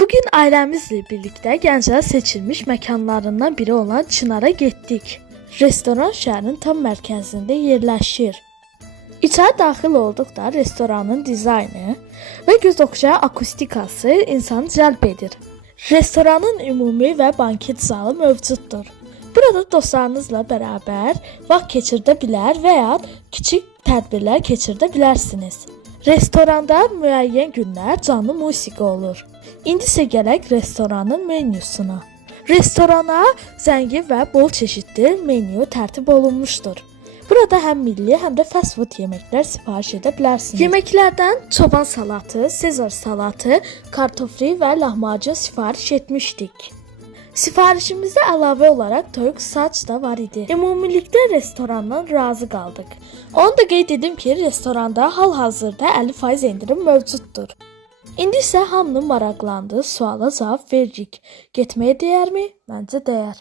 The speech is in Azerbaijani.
Bugün ailemizle birlikte Gəncədə seçilmiş məkanlarından biri olan Çınara getdik. Restoran şəhərin tam mərkəzində yerləşir. İçəri daxil olduqda restoranın dizaynı və göz oxşayan akustikası insanı cəlb edir. Restoranın ümumi və banket zalı mövcuddur. Burada dostlarınızla bərabər vaxt keçirdə bilər və ya kiçik tədbirlər keçirdə bilərsiniz. Restoranda müəyyən günlər canlı musiqi olur. İndi isə gələk restoranın menyusuna. Restorana zəngin və bol çeşidli menyu tərtib olunmuşdur. Burada həm milli, həm də fast food yeməklər sifariş edə bilərsiniz. Yeməklərdən çoban salatı, sezar salatı, kartofli və lahmacun sifariş etmişdik. Sifarişimizdə əlavə olaraq toyuq saç da var idi. Ümumilikdə restorandan razı qaldıq. Onu da qeyd edim ki, restoranda hal-hazırda 50% endirim mövcuddur. İndi isə hamının maraqlandığı suala cavab veririk. Getməyə dəyərmi? Məncə dəyər.